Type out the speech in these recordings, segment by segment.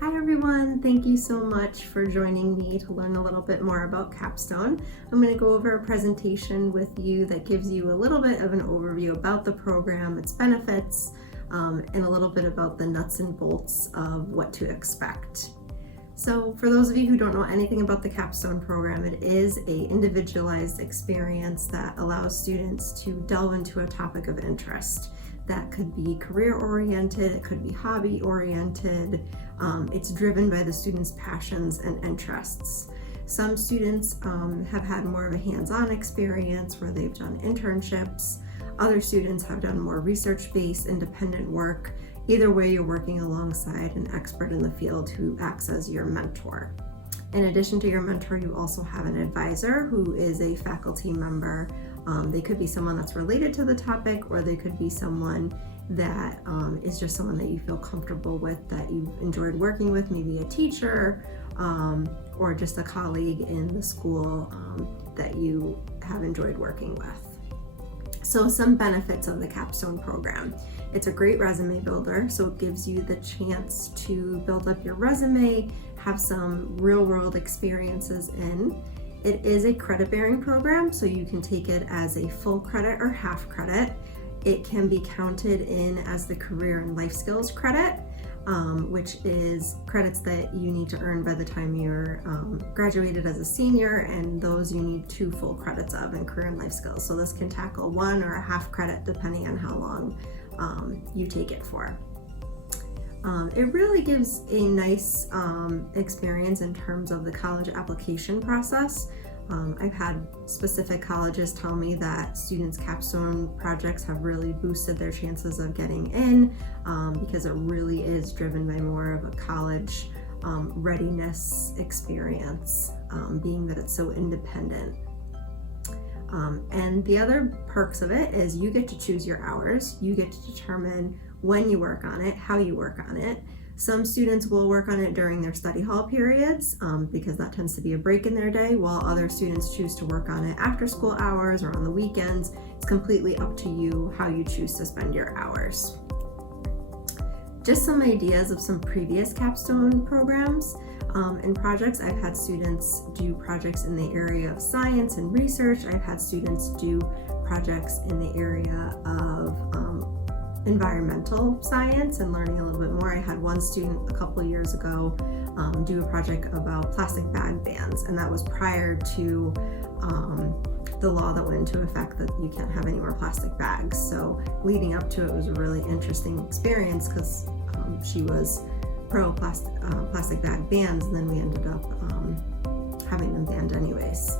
Hi everyone, thank you so much for joining me to learn a little bit more about Capstone. I'm going to go over a presentation with you that gives you a little bit of an overview about the program, its benefits, and a little bit about the nuts and bolts of what to expect. So for those of you who don't know anything about the Capstone program, it is an individualized experience that allows students to delve into a topic of interest. That could be career-oriented, it could be hobby-oriented. It's driven by the students' passions and interests. Some students have had more of a hands-on experience where they've done internships. Other students have done more research-based, independent work. Either way, you're working alongside an expert in the field who acts as your mentor. In addition to your mentor, you also have an advisor who is a faculty member. They could be someone that's related to the topic, or they could be someone that is just someone that you feel comfortable with, that you've enjoyed working with, maybe a teacher, or just a colleague in the school that you have enjoyed working with. So some benefits of the Capstone program. It's a great resume builder, so it gives you the chance to build up your resume, have some real-world experiences in. It is a credit-bearing program, so you can take it as a full credit or half credit. It can be counted in as the career and life skills credit, which is credits that you need to earn by the time you're graduated as a senior, and those you need 2 full credits of in career and life skills. So this can tackle 1 or a half credit depending on how long you take it for. It really gives a nice experience in terms of the college application process. I've had specific colleges tell me that students' capstone projects have really boosted their chances of getting in because it really is driven by more of a college readiness experience, being that it's so independent. And the other perks of it is you get to choose your hours. You get to determine when you work on it, how you work on it. Some students will work on it during their study hall periods because that tends to be a break in their day, while other students choose to work on it after school hours or on the weekends. It's completely up to you how you choose to spend your hours. Just some ideas of some previous Capstone programs and projects. I've had students do projects in the area of science and research. I've had students do projects in the area of environmental science and learning a little bit more. I had one student a couple of years ago do a project about plastic bag bans, and that was prior to the law that went into effect that you can't have any more plastic bags. So leading up to it was a really interesting experience because she was pro plastic bag bans, and then we ended up having them banned anyways.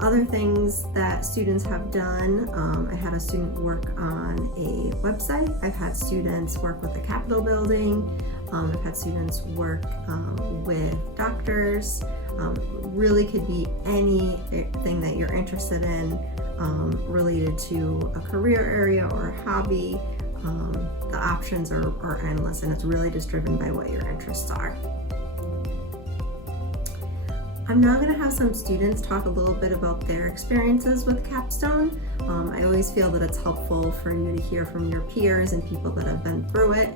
Other things that students have done, I had a student work on a website. I've had students work with the Capitol building. I've had students work with doctors. Really could be anything that you're interested in related to a career area or a hobby. The options are endless, and it's really just driven by what your interests are. I'm now going to have some students talk a little bit about their experiences with Capstone. I always feel that it's helpful for you to hear from your peers and people that have been through it.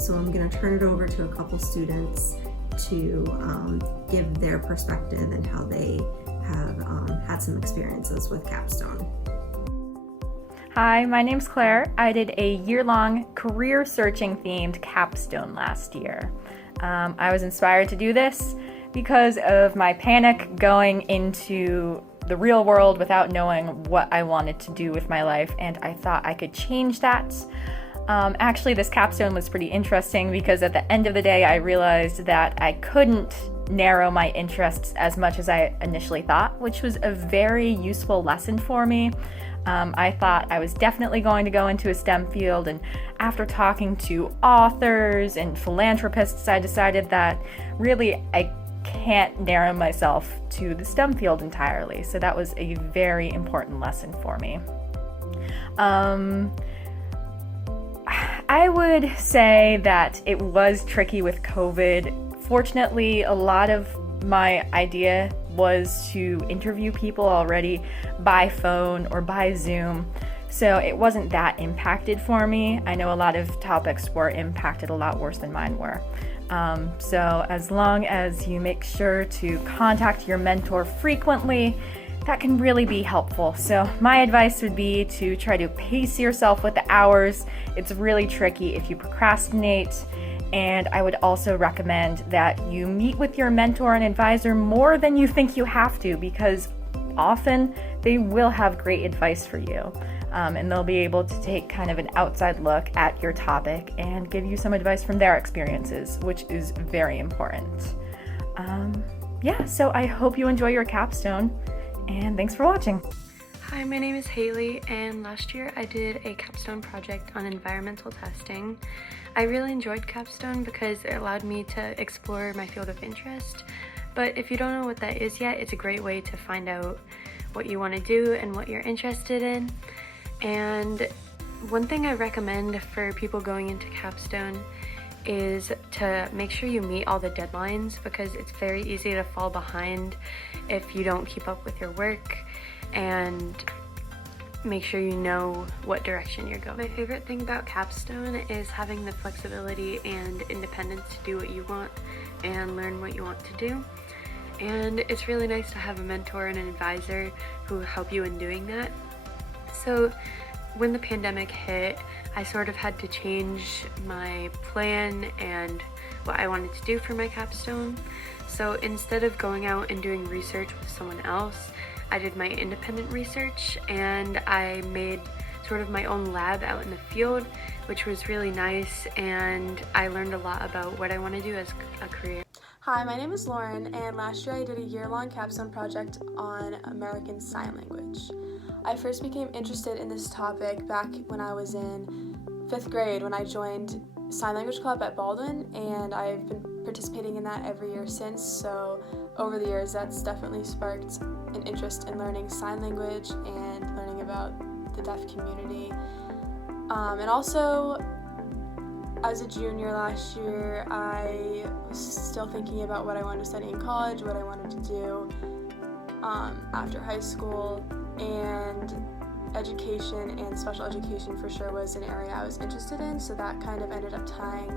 So I'm going to turn it over to a couple students to give their perspective and how they have had some experiences with Capstone. Hi, my name's Claire. I did a year-long career searching themed capstone last year. I was inspired to do this because of my panic going into the real world without knowing what I wanted to do with my life, and I thought I could change that. Actually, this capstone was pretty interesting because at the end of the day, I realized that I couldn't narrow my interests as much as I initially thought, which was a very useful lesson for me. I thought I was definitely going to go into a STEM field, and after talking to authors and philanthropists, I decided that really I can't narrow myself to the STEM field entirely. So that was a very important lesson for me. I would say that it was tricky with COVID. Fortunately, a lot of my idea was to interview people already by phone or by Zoom, so it wasn't that impacted for me. I know a lot of topics were impacted a lot worse than mine were. So as long as you make sure to contact your mentor frequently, that can really be helpful. So my advice would be to try to pace yourself with the hours. It's really tricky if you procrastinate. And I would also recommend that you meet with your mentor and advisor more than you think you have to, because often they will have great advice for you. And they'll be able to take kind of an outside look at your topic and give you some advice from their experiences, which is very important. So I hope you enjoy your capstone, and thanks for watching. Hi, my name is Haley, and last year I did a capstone project on environmental testing. I really enjoyed capstone because it allowed me to explore my field of interest, but if you don't know what that is yet, it's a great way to find out what you want to do and what you're interested in. And one thing I recommend for people going into capstone is to make sure you meet all the deadlines, because it's very easy to fall behind if you don't keep up with your work, and make sure you know what direction you're going. My favorite thing about capstone is having the flexibility and independence to do what you want and learn what you want to do. And it's really nice to have a mentor and an advisor who help you in doing that. So when the pandemic hit, I sort of had to change my plan and what I wanted to do for my capstone. So instead of going out and doing research with someone else, I did my independent research, and I made sort of my own lab out in the field, which was really nice, and I learned a lot about what I want to do as a career. Hi, my name is Lauren, and last year I did a year-long capstone project on American Sign Language. I first became interested in this topic back when I was in 5th grade when I joined Sign Language Club at Baldwin, and I've been participating in that every year since. So over the years, that's definitely sparked an interest in learning sign language and learning about the deaf community. And also, as a junior last year, I was still thinking about what I wanted to study in college, what I wanted to do after high school, and education and special education for sure was an area I was interested in, so that kind of ended up tying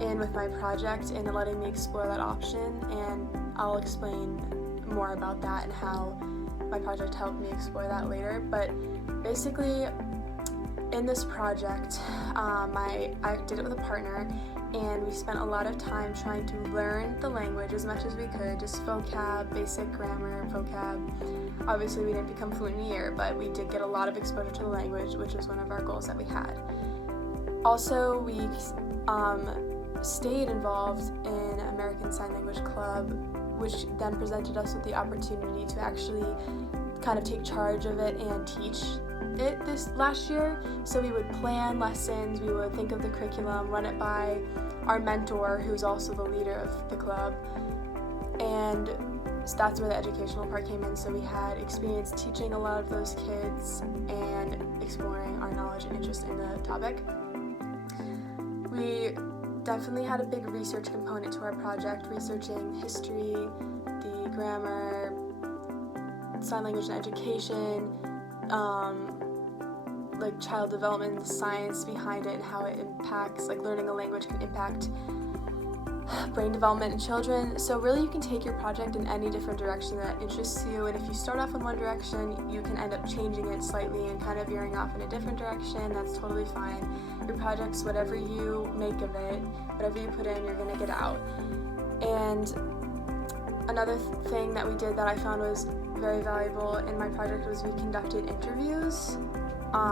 in with my project and letting me explore that option, and I'll explain more about that and how my project helped me explore that later. But basically, in this project, I did it with a partner, and we spent a lot of time trying to learn the language as much as we could, just vocab, basic grammar, vocab. Obviously, we didn't become fluent in a year, but we did get a lot of exposure to the language, which was one of our goals that we had. Also, we stayed involved in American Sign Language Club, which then presented us with the opportunity to actually kind of take charge of it and teach it this last year. So we would plan lessons, we would think of the curriculum, run it by our mentor, who's also the leader of the club, and so that's where the educational part came in. So we had experience teaching a lot of those kids and exploring our knowledge and interest in the topic. We definitely had a big research component to our project, researching history, the grammar, sign language and education, like child development, the science behind it and how it impacts, like learning a language can impact brain development in children. So really you can take your project in any different direction that interests you, and if you start off in one direction, you can end up changing it slightly and kind of veering off in a different direction. That's totally fine. Your project's whatever you make of it, whatever you put in, you're gonna get out. And another thing that we did that I found was very valuable in my project was we conducted interviews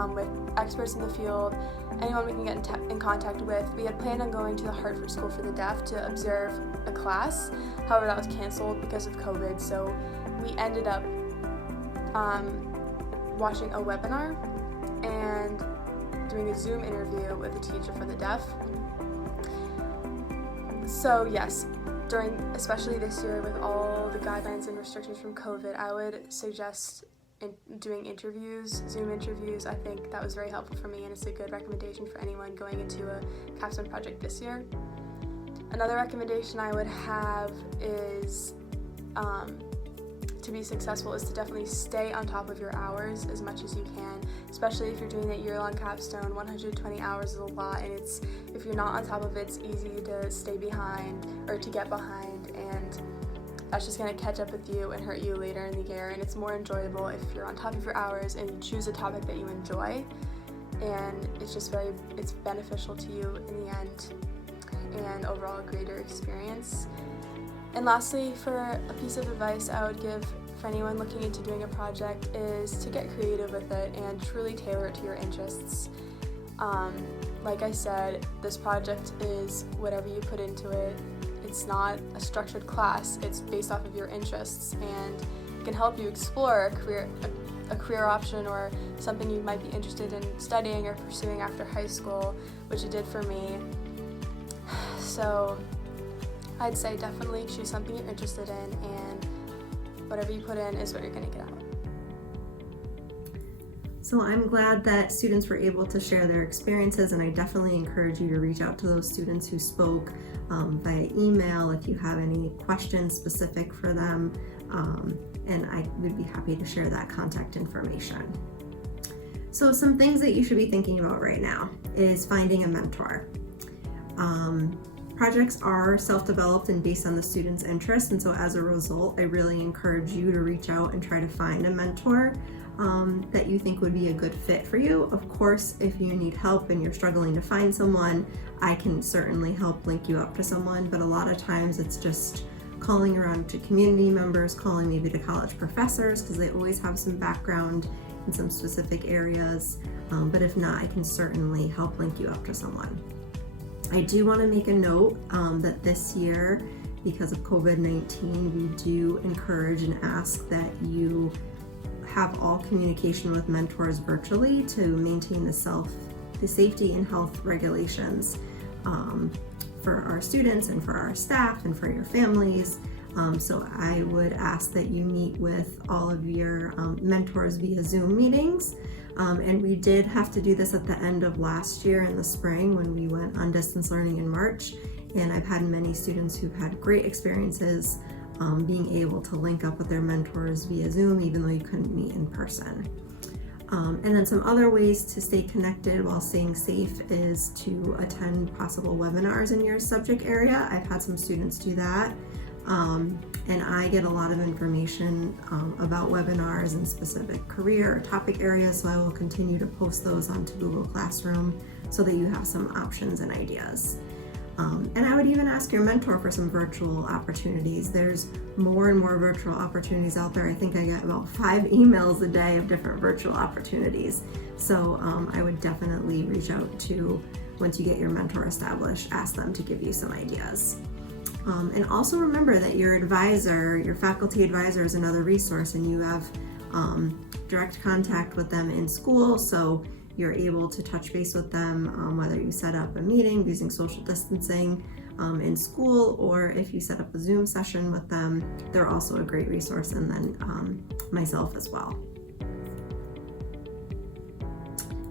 with experts in the field, anyone we can get in contact with. We had planned on going to the Hartford School for the Deaf to observe a class. However, that was canceled because of COVID, so we ended up watching a webinar and doing a Zoom interview with a teacher for the deaf. So yes, especially this year with all the guidelines and restrictions from COVID, I would suggest doing interviews, Zoom interviews. I think that was very helpful for me, and it's a good recommendation for anyone going into a capstone project this year. Another recommendation I would have is to to be successful is to definitely stay on top of your hours as much as you can, especially if you're doing that year-long capstone. 120 hours is a lot, and if you're not on top of it, it's easy to stay behind or to get behind, and that's just going to catch up with you and hurt you later in the year. And it's more enjoyable if you're on top of your hours and you choose a topic that you enjoy, and it's beneficial to you in the end, and overall a greater experience. And lastly, for a piece of advice I would give for anyone looking into doing a project is to get creative with it and truly tailor it to your interests. Like I said, this project is whatever you put into it. It's not a structured class, it's based off of your interests, and it can help you explore a career option or something you might be interested in studying or pursuing after high school, which it did for me. So I'd say definitely choose something you're interested in, and whatever you put in is what you're going to get out. So I'm glad that students were able to share their experiences, and I definitely encourage you to reach out to those students who spoke via email if you have any questions specific for them, and I would be happy to share that contact information. So some things that you should be thinking about right now is finding a mentor. Projects are self-developed and based on the student's interests, and so as a result, I really encourage you to reach out and try to find a mentor that you think would be a good fit for you. Of course, if you need help and you're struggling to find someone, I can certainly help link you up to someone, but a lot of times it's just calling around to community members, calling maybe to college professors, because they always have some background in some specific areas, but if not, I can certainly help link you up to someone. I do want to make a note that this year, because of COVID-19, we do encourage and ask that you have all communication with mentors virtually to maintain the safety and health regulations for our students and for our staff and for your families. So I would ask that you meet with all of your mentors via Zoom meetings. And we did have to do this at the end of last year in the spring when we went on distance learning in March. And I've had many students who've had great experiences being able to link up with their mentors via Zoom, even though you couldn't meet in person. And then some other ways to stay connected while staying safe is to attend possible webinars in your subject area. I've had some students do that. And I get a lot of information about webinars in specific career or topic areas, so I will continue to post those onto Google Classroom so that you have some options and ideas. And I would even ask your mentor for some virtual opportunities. There's more and more virtual opportunities out there. I think I get about 5 emails a day of different virtual opportunities. So I would definitely reach out to, once you get your mentor established, ask them to give you some ideas. And also remember that your advisor, your faculty advisor, is another resource, and you have direct contact with them in school, so you're able to touch base with them whether you set up a meeting using social distancing in school, or if you set up a Zoom session with them. They're also a great resource, and then myself as well.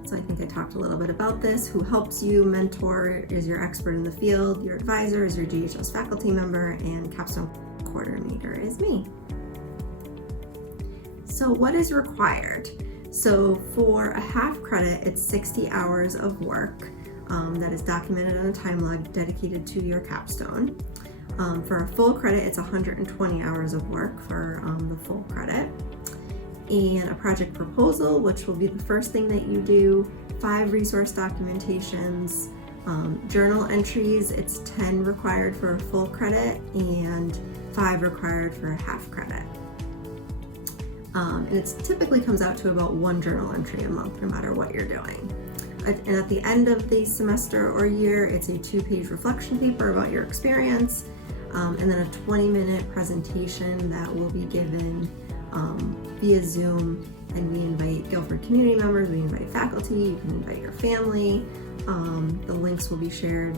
So I think I talked a little bit about this. Who helps you? Mentor is your expert in the field, your advisor is your GHS faculty member, and Capstone coordinator is me. So what is required? So for a half credit, it's 60 hours of work that is documented on a time log dedicated to your capstone. For a full credit, it's 120 hours of work for the full credit. And a project proposal, which will be the first thing that you do, 5 resource documentations, journal entries, it's 10 required for a full credit and 5 required for a half credit. And it typically comes out to about 1 journal entry a month, no matter what you're doing. And at the end of the semester or year, it's a 2-page reflection paper about your experience, and then a 20-minute presentation that will be given via Zoom, and we invite Guilford community members, we invite faculty, you can invite your family. The links will be shared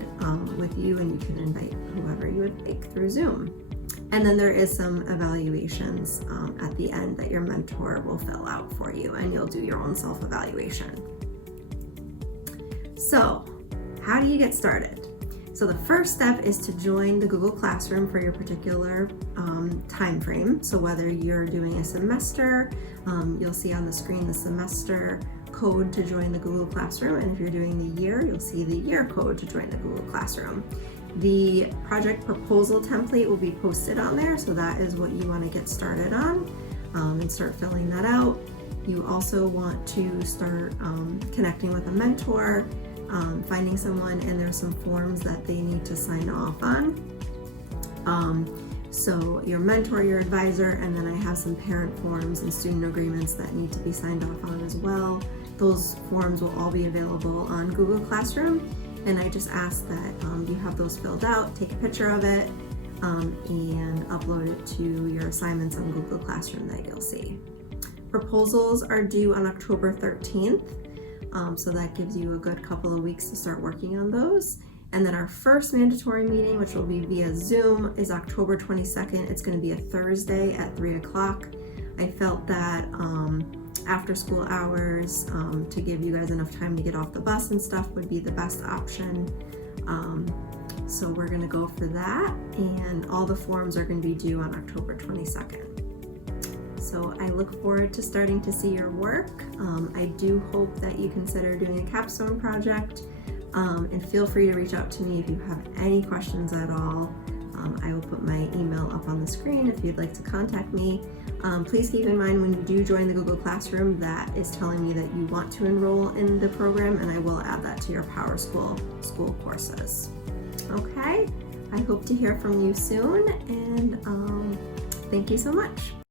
with you, and you can invite whoever you would like through Zoom. And then there is some evaluations at the end that your mentor will fill out for you, and you'll do your own self-evaluation. So, how do you get started? So the first step is to join the Google Classroom for your particular time frame. So whether you're doing a semester, you'll see on the screen the semester code to join the Google Classroom, and if you're doing the year, you'll see the year code to join the Google Classroom. The project proposal template will be posted on there, so that is what you want to get started on and start filling that out. You also want to start connecting with a mentor, finding someone, and there's some forms that they need to sign off on. So your mentor, your advisor, and then I have some parent forms and student agreements that need to be signed off on as well. Those forms will all be available on Google Classroom, and I just ask that you have those filled out, take a picture of it, and upload it to your assignments on Google Classroom that you'll see. Proposals are due on October 13th, so that gives you a good couple of weeks to start working on those. And then our first mandatory meeting, which will be via Zoom, is October 22nd. It's going to be a Thursday at 3 o'clock. I felt that after school hours, to give you guys enough time to get off the bus and stuff, would be the best option. So we're going to go for that, and all the forms are going to be due on October 22nd. So I look forward to starting to see your work. I do hope that you consider doing a capstone project, and feel free to reach out to me if you have any questions at all. I will put my email up on the screen if you'd like to contact me. Please keep in mind when you do join the Google Classroom, that is telling me that you want to enroll in the program, and I will add that to your PowerSchool school courses. Okay, I hope to hear from you soon, and thank you so much.